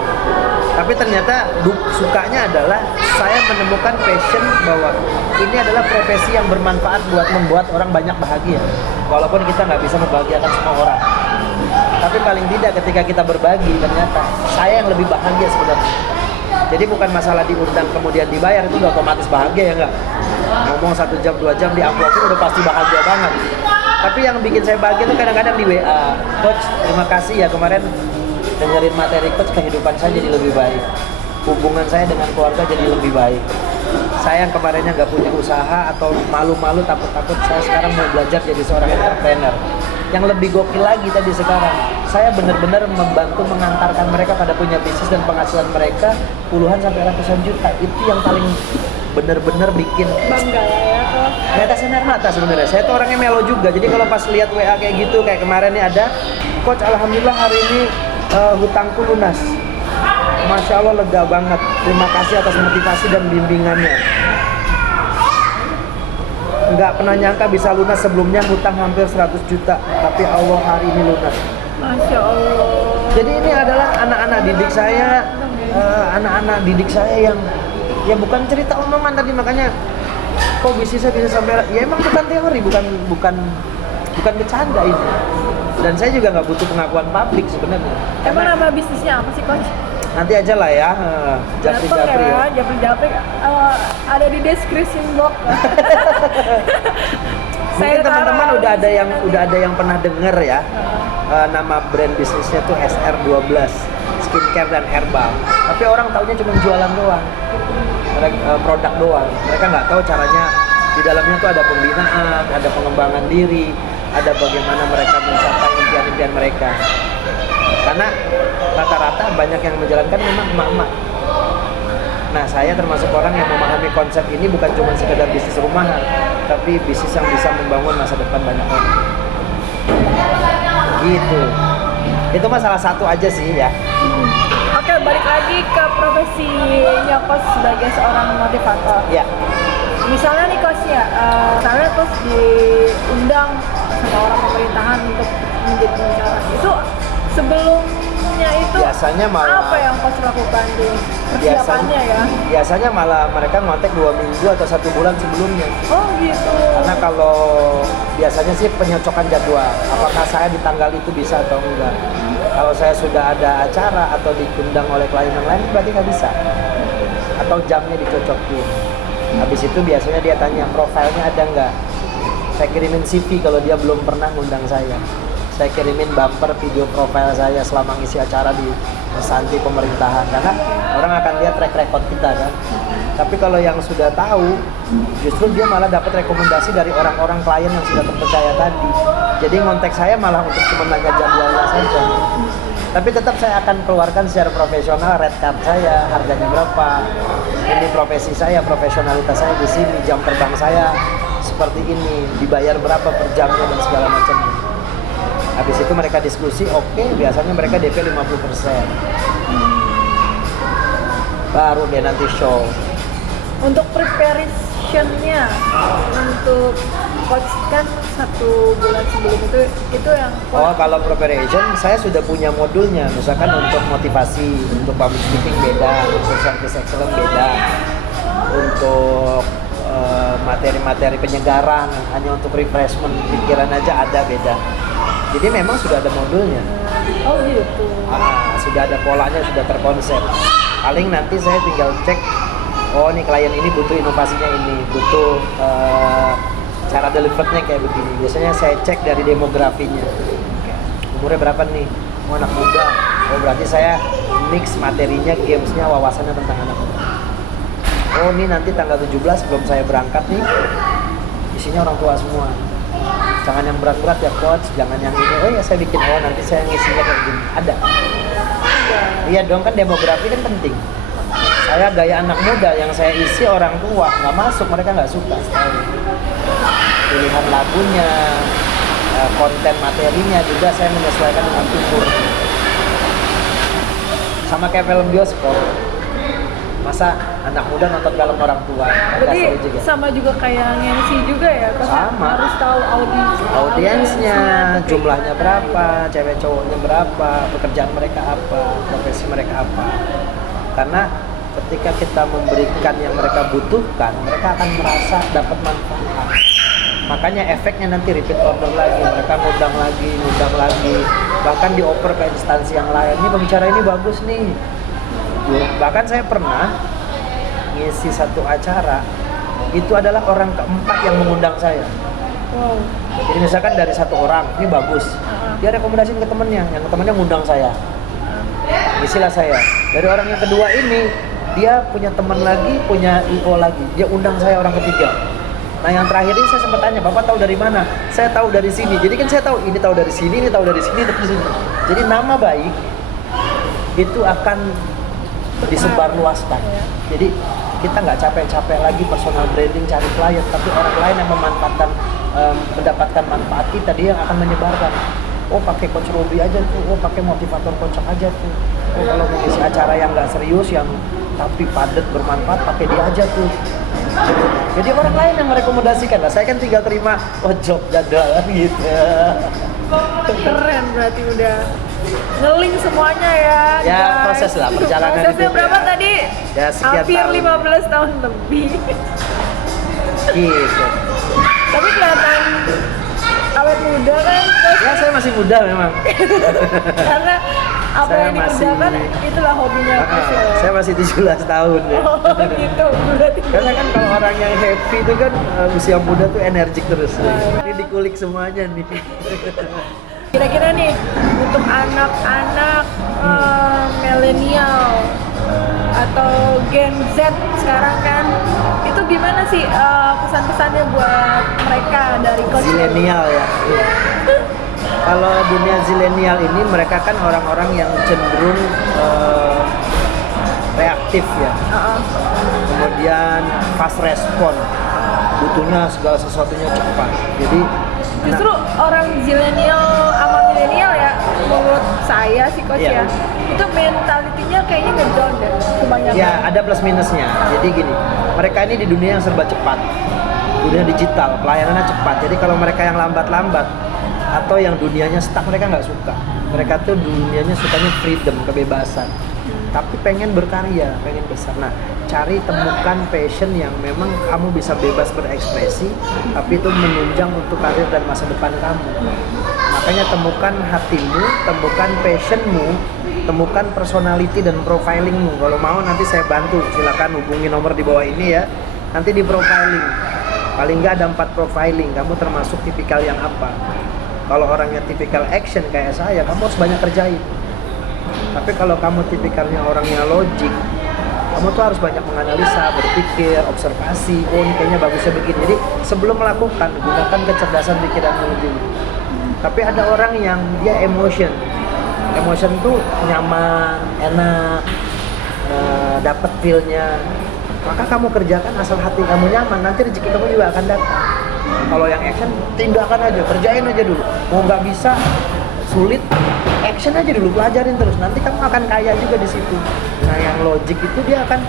Tapi ternyata sukanya adalah saya menemukan passion bahwa ini adalah profesi yang bermanfaat buat membuat orang banyak bahagia. Walaupun kita nggak bisa membahagiakan semua orang. Tapi paling tidak ketika kita berbagi ternyata saya yang lebih bahagia sebenarnya. Jadi bukan masalah diundang kemudian dibayar, itu udah otomatis bahagia ya nggak? Ngomong 1 jam 2 jam diamplopin udah pasti bahagia banget. Tapi yang bikin saya bahagia itu kadang-kadang di WA, Coach terima kasih ya kemarin dengerin materi Coach, kehidupan saya jadi lebih baik, hubungan saya dengan keluarga jadi lebih baik. Saya yang kemarinnya nggak punya usaha atau malu-malu takut-takut, saya sekarang mau belajar jadi seorang entrepreneur. Yang lebih gokil lagi tadi sekarang, saya benar-benar membantu mengantarkan mereka pada punya bisnis dan penghasilan mereka puluhan sampai ratusan juta. Itu yang paling benar-benar bikin Bangga ya. netes air mata sebenarnya. Saya tuh orangnya melo juga. Jadi kalau pas lihat WA kayak gitu, kayak kemarin nih ada, Coach alhamdulillah hari ini hutangku lunas. Masya Allah lega banget. Terima kasih atas motivasi dan bimbingannya. Nggak pernah nyangka bisa lunas, sebelumnya hutang hampir 100 juta. Tapi Allah hari ini lunas. Masya Allah. Jadi ini adalah anak-anak didik saya yang ya bukan cerita omongan tadi, makanya kok bisnisnya bisa sampai ya emang bukan teori, bukan bercanda ini. Dan saya juga nggak butuh pengakuan publik sebenarnya. Emang nama bisnisnya apa sih Coach? Nanti aja lah ya, Japri ya. Japri ada di deskripsi box. Mungkin teman-teman udah ada yang pernah dengar ya, nama brand bisnisnya tuh SR12, skincare dan herbal. Tapi orang taunya cuma jualan doang, produk doang. Mereka nggak tahu caranya di dalamnya tuh ada pembinaan, ada pengembangan diri, ada bagaimana mereka mencapai impian-impian mereka. Karena rata-rata banyak yang menjalankan memang emak-emak. Nah, saya termasuk orang yang memahami konsep ini bukan cuma sekedar bisnis rumahan, tapi bisnis yang bisa membangun masa depan banyak orang. Gitu. Itu mah salah satu aja sih ya. Oke, balik lagi ke profesinya Coach sebagai seorang motivator. Ya. Misalnya nih Coach ya, misalnya Coach diundang sama orang pemerintahan untuk menjadi pembicara. Itu sebelumnya itu Biasanya malah apa yang Coach lakukan di persiapannya ya? Biasanya malah mereka ngontek 2 minggu atau 1 bulan sebelumnya. Oh gitu. Karena kalau biasanya sih penyocokan jadwal, apakah saya di tanggal itu bisa atau enggak. Kalau saya sudah ada acara atau diundang oleh klien yang lain berarti nggak bisa. Atau jamnya dicocokin. Habis itu biasanya dia tanya profilnya ada nggak. Saya kirimin CV kalau dia belum pernah ngundang saya. Saya kirimin bumper video profil saya selama ngisi acara di instansi pemerintahan, karena orang akan lihat track record kita kan. Tapi kalau yang sudah tahu, justru dia malah dapat rekomendasi dari orang-orang klien yang sudah terpercaya tadi. Jadi ngontek saya malah untuk cuma nanya jadwalnya saja. Tapi tetap saya akan keluarkan secara profesional red card saya, harganya berapa, ini profesi saya, profesionalitas saya di sini, jam terbang saya seperti ini, dibayar berapa per jamnya dan segala macamnya. Habis itu mereka diskusi, oke, biasanya mereka DP 50%. Baru deh nanti show. Untuk preparation-nya, untuk coach kan 1 bulan sebelum itu yang Oh, kalau preparation saya sudah punya modulnya. Misalkan untuk motivasi, untuk public speaking beda, untuk service excellence beda, untuk materi-materi penyegaran, hanya untuk refreshment pikiran aja ada beda. Jadi memang sudah ada modulnya. Oh gitu. Sudah ada polanya, sudah terkonsep. Paling nanti saya tinggal cek, oh nih klien ini butuh inovasinya ini, butuh cara delivernya kayak begini. Biasanya saya cek dari demografinya. Umurnya berapa nih? Oh anak muda. Oh berarti saya mix materinya, gamesnya, wawasannya tentang anak muda. Oh ini nanti tanggal 17 sebelum saya berangkat nih, isinya orang tua semua. Jangan yang berat-berat ya coach, jangan yang ini. Oh ya saya bikin, oh nanti saya ngisinya kayak gini. Ada. Iya dong, kan demografi kan penting. Saya gaya anak muda, yang saya isi orang tua, nggak masuk, mereka nggak suka. Pilihan lagunya, konten materinya juga saya menyesuaikan dengan umur. Sama kayak film bioskop. Masa anak muda nonton film orang tua? Berarti juga. sama juga kayak MC juga ya? Sama. Harus tahu Audiensnya, jumlahnya berapa, cewek cowoknya berapa, pekerjaan mereka apa, profesi mereka apa. Karena ketika kita memberikan yang mereka butuhkan, mereka akan merasa dapat manfaat. Makanya efeknya nanti repeat order lagi, mereka ngundang lagi, bahkan dioper ke instansi yang lain. Ini pembicara ini bagus nih. Bahkan saya pernah ngisi satu acara, itu adalah orang keempat yang mengundang saya. Wow. Jadi misalkan dari satu orang, ini bagus, dia rekomendasiin ke temennya, yang temennya ngundang saya. Isilah saya. Dari orang yang kedua ini, dia punya teman lagi, punya IO lagi, dia undang saya orang ketiga. Nah yang terakhir ini saya sempat tanya, Bapak tahu dari mana? Saya tahu dari sini. Jadi kan saya tahu ini tahu dari sini, ini tahu dari sini, dari sini. Jadi nama baik itu akan disebarluaskan. Jadi kita nggak capek-capek lagi personal branding cari klien, tapi orang lain yang memanfaatkan mendapatkan manfaat kita, dia yang akan menyebarkan. Oh pakai coach Robi aja tuh, oh pakai motivator kocak aja tuh. Oh kalau mau isi acara yang nggak serius, yang tapi padat bermanfaat, pakai dia aja tuh. Jadi orang lain yang merekomendasikan lah. Saya kan tinggal terima, oh job jadwal gitu. Keren, berarti udah ngeling semuanya ya. Ya guys. proses lah perjalanan. Prosesnya berapa ya. tadi? Ya sekian hampir tahun. 15 tahun lebih. Gitu. Tapi kelihatan awet muda kan? Ya saya masih muda memang. Karena apa Saya yang masih- dikerjakan itulah hobinya Coach ya. Saya masih 17 tahun ya. Oh gitu, berarti. Karena kan kalau orang yang happy itu kan usia muda tuh energik terus. Ini dikulik semuanya nih. Kira-kira nih untuk anak-anak milenial atau Gen Z sekarang kan, itu gimana sih pesan-pesannya buat mereka dari Coach? Zilenial ya. Kalau dunia zilenial ini mereka kan orang-orang yang cenderung reaktif ya. Kemudian fast respon, butuhnya segala sesuatunya cepat. Jadi Justru orang zilenial sama milenial ya, menurut saya sih Coach Iya. ya, itu mentalitinya kayaknya ngedown deh kebanyakan. ya ada plus minusnya. Jadi gini, mereka ini di dunia yang serba cepat, dunia digital, pelayanannya cepat. Jadi kalau mereka yang lambat-lambat atau yang dunianya stuck, mereka nggak suka. Mereka tuh dunianya sukanya freedom, kebebasan. Tapi pengen berkarya, pengen besar. Nah, cari temukan passion yang memang kamu bisa bebas berekspresi, tapi itu menunjang untuk karir dan masa depan kamu. Makanya temukan hatimu, temukan passionmu, temukan personality dan profilingmu. Kalau mau nanti saya bantu, silakan hubungi nomor di bawah ini ya. Nanti di profiling, paling nggak ada 4 profiling. Kamu termasuk tipikal yang apa? Kalau orangnya tipikal action kayak saya, kamu harus banyak kerjain. Tapi kalau kamu tipikalnya orangnya logik, Kamu tuh harus banyak menganalisa, berpikir, observasi. Oh ini kayaknya bagusnya begini. Jadi sebelum melakukan, gunakan kecerdasan pikiranmu dulu. Tapi ada orang yang dia emotion tuh nyaman, enak, dapat feel-nya. Maka kamu kerjakan asal hati kamu nyaman, nanti rezeki kamu juga akan datang. Kalau yang action, tindakan aja, kerjain aja dulu. Mau nggak bisa, sulit, action aja dulu, pelajarin terus. Nanti kamu akan kaya juga di situ. Nah yang logik itu dia akan,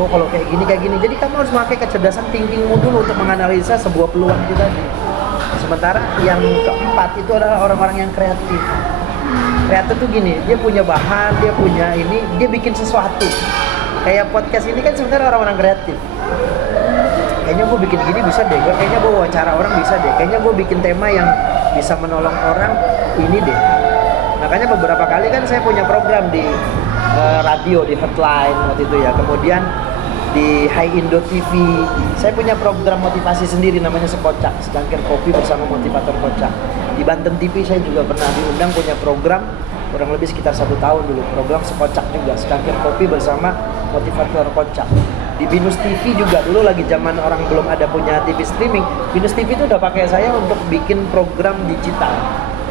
oh kalau kayak gini. Jadi kamu harus memakai kecerdasan thinkingmu dulu untuk menganalisa sebuah peluang itu tadi. Sementara yang keempat itu adalah orang-orang yang kreatif. Kreatif tuh gini, dia punya bahan, dia punya ini, dia bikin sesuatu. Kayak podcast ini kan sebenarnya orang-orang kreatif. Kayaknya gue bikin gini bisa deh, kayaknya gue wawancara orang bisa deh, kayaknya gue bikin tema yang bisa menolong orang ini deh. Makanya beberapa kali kan saya punya program di radio, di Hotline waktu itu ya. Kemudian di Hai Indo TV, saya punya program motivasi sendiri namanya Sekocak, secangkir kopi bersama motivator kocak. Di Banten TV saya juga pernah diundang punya program kurang lebih sekitar 1 tahun dulu, program Sekocak juga, secangkir kopi bersama motivator kocak. Di Binus TV juga dulu lagi zaman orang belum ada punya TV streaming, Binus TV itu udah pakai saya untuk bikin program digital.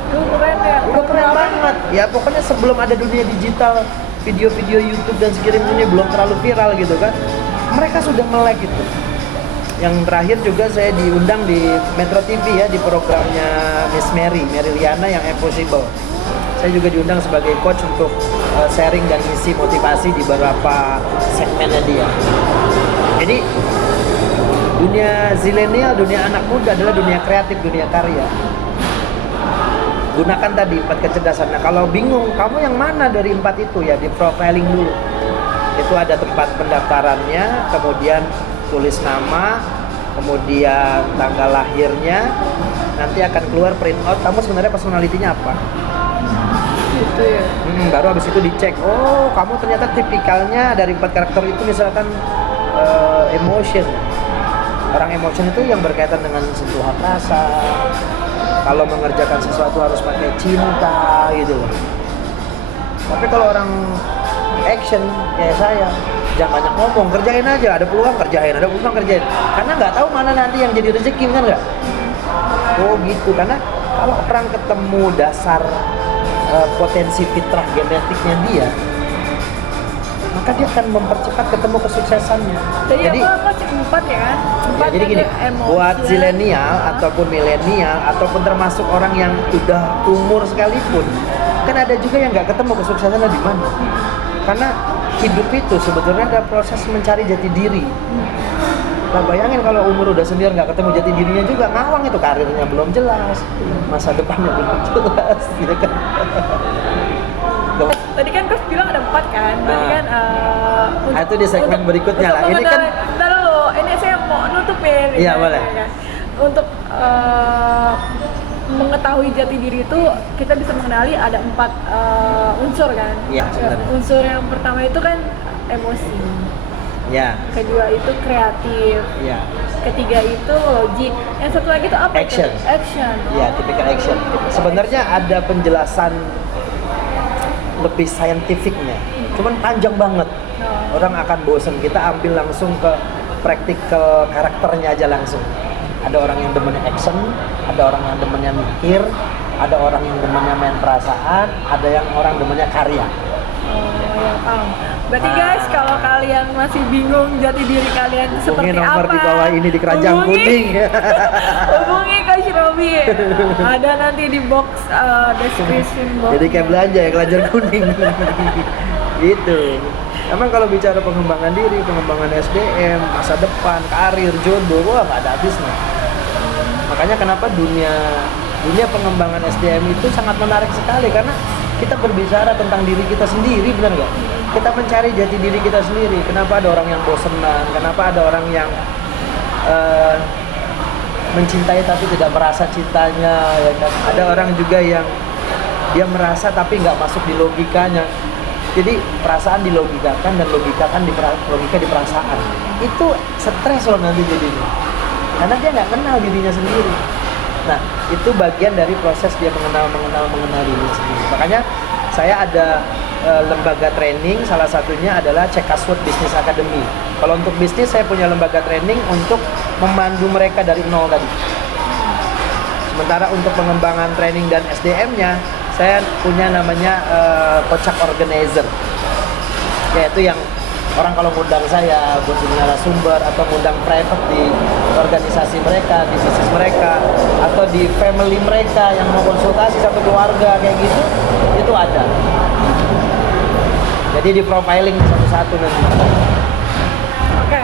Keren ya. Udah keren banget. Ya pokoknya sebelum ada dunia digital, video-video YouTube dan sekiranya belum terlalu viral gitu kan, mereka sudah melek itu. Yang terakhir juga saya diundang di Metro TV ya, di programnya Miss Mary Liana yang Impossible. Saya juga diundang sebagai coach untuk sharing dan ngisi motivasi di beberapa segmennya dia. Jadi dunia zilenial, dunia anak muda adalah dunia kreatif, dunia karya. Gunakan tadi 4 kecerdasan. Nah kalau bingung, kamu yang mana dari 4 itu ya, di profiling dulu. Itu ada tempat pendaftarannya, kemudian tulis nama, kemudian tanggal lahirnya, nanti akan keluar print out kamu sebenarnya personalitinya apa. Gitu ya. Baru habis itu dicek, oh kamu ternyata tipikalnya dari 4 karakter itu misalkan emotion. Orang emotion itu yang berkaitan dengan sentuhan rasa. Kalau mengerjakan sesuatu harus pakai cinta gitu loh. Tapi kalau orang action kayak saya, jangan banyak ngomong, kerjain aja, ada peluang kerjain, ada peluang kerjain. Karena nggak tahu mana nanti yang jadi rezeki, kan nggak? Oh gitu, karena kalau orang ketemu dasar potensi fitrah genetiknya dia, maka dia akan mempercepat ketemu kesuksesannya. Jadi apa 4 ya kan? 4 Ya, jadi gini, buat zilenial ataupun milenial ataupun termasuk orang yang udah umur sekalipun, kan ada juga yang nggak ketemu kesuksesannya di mana. Karena hidup itu sebetulnya ada proses mencari jati diri. Nah bayangin kalau umur udah sendiri nggak ketemu jati dirinya juga, ngawang itu, karirnya belum jelas, masa depannya belum jelas, ya kan? Tadi kan Coach bilang ada 4 kan? Berarti kan itu di segmen berikutnya lah. Ini kan bentar dulu, ini saya mau nutupin. Iya, boleh. Ya. Untuk mengetahui jati diri itu kita bisa mengenali ada 4 unsur kan? Iya, sebenarnya. Unsur yang pertama itu kan emosi. Ya. Kedua itu kreatif. Ya. Ketiga itu logik. Yang satu lagi itu apa? Action. Itu? Action. Ya, typical action. Sebenarnya ada penjelasan lebih saintifiknya, cuman panjang banget. Orang akan bosan, kita ambil langsung ke practical karakternya aja langsung. Ada orang yang demennya action, ada orang yang demennya mikir, ada orang yang demennya main perasaan, ada yang orang demennya karya. Oh ya, paham. Berarti guys, kalau kalian masih bingung jati diri kalian seperti nomor apa, di bawah ini di keranjang kuning. Hubungi Coach Robby. Ada nanti di box description box. Jadi kayak belanja ya, keranjang kuning. Gitu. Emang kalau bicara pengembangan diri, pengembangan SDM, masa depan, karir, jodoh, wah nggak ada habisnya. Makanya kenapa dunia pengembangan SDM itu sangat menarik sekali, karena kita berbicara tentang diri kita sendiri, benar nggak? Kita mencari jati diri kita sendiri. Kenapa ada orang yang bosenan? Kenapa ada orang yang mencintai tapi tidak merasa cintanya? Ya kan? Ada orang juga yang dia merasa tapi nggak masuk di logikanya. Jadi perasaan dilogikakan dan logika di perasaan. Itu stres loh nanti jadinya. Karena dia nggak kenal dirinya sendiri. Nah, itu bagian dari proses dia mengenal dirinya sendiri. Makanya saya ada lembaga training, salah satunya adalah Cekasword Business Academy. Kalau untuk bisnis saya punya lembaga training untuk memandu mereka dari nol tadi. Sementara untuk pengembangan training dan SDM-nya, saya punya namanya Kocak Organizer, yaitu yang orang kalau ngundang saya buat jadi narasumber atau ngundang private di organisasi mereka, di bisnis mereka, atau di family mereka yang mau konsultasi satu keluarga kayak gitu, itu ada. Jadi di profiling satu-satu nanti. Oke,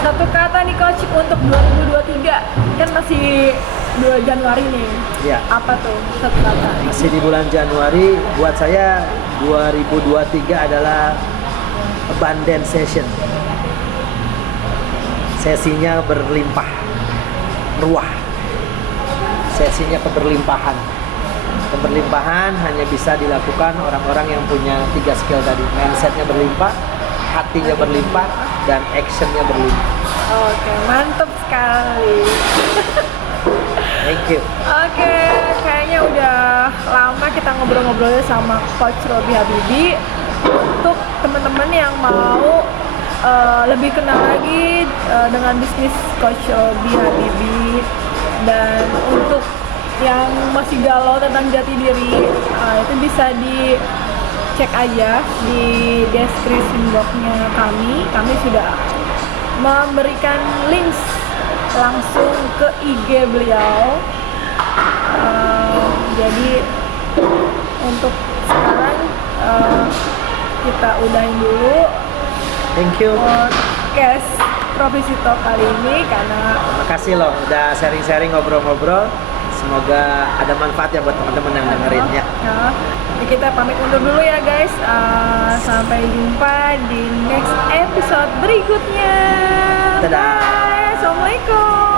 satu kata nih coach untuk 2023, kan masih 2 Januari nih. Iya. Apa tuh satu kata? Masih di bulan Januari, buat saya 2023 adalah abundant session. Sesinya berlimpah ruah. Sesinya keberlimpahan. Keberlimpahan hanya bisa dilakukan orang-orang yang punya 3 skill tadi. Mindsetnya berlimpah, hatinya berlimpah, dan actionnya berlimpah. Oke, mantap sekali. Thank you. Oke, kayaknya udah lama kita ngobrol-ngobrolnya sama Coach Robby Habibie. Untuk teman-teman yang mau lebih kenal lagi dengan bisnis Coach Robby Habibie, dan untuk yang masih galau tentang jati diri, itu bisa dicek aja di description box-nya kami. Kami sudah memberikan links langsung ke IG beliau. Jadi untuk sekarang kita udahin dulu Thank you. podcast Profesi Talk kali ini, karena Terima kasih loh udah sharing-sharing, ngobrol-ngobrol. Semoga ada manfaatnya buat teman-teman yang dengerin ya. Jadi kita pamit undur dulu ya guys. Sampai jumpa di next episode berikutnya. Dadah. Bye. Assalamualaikum.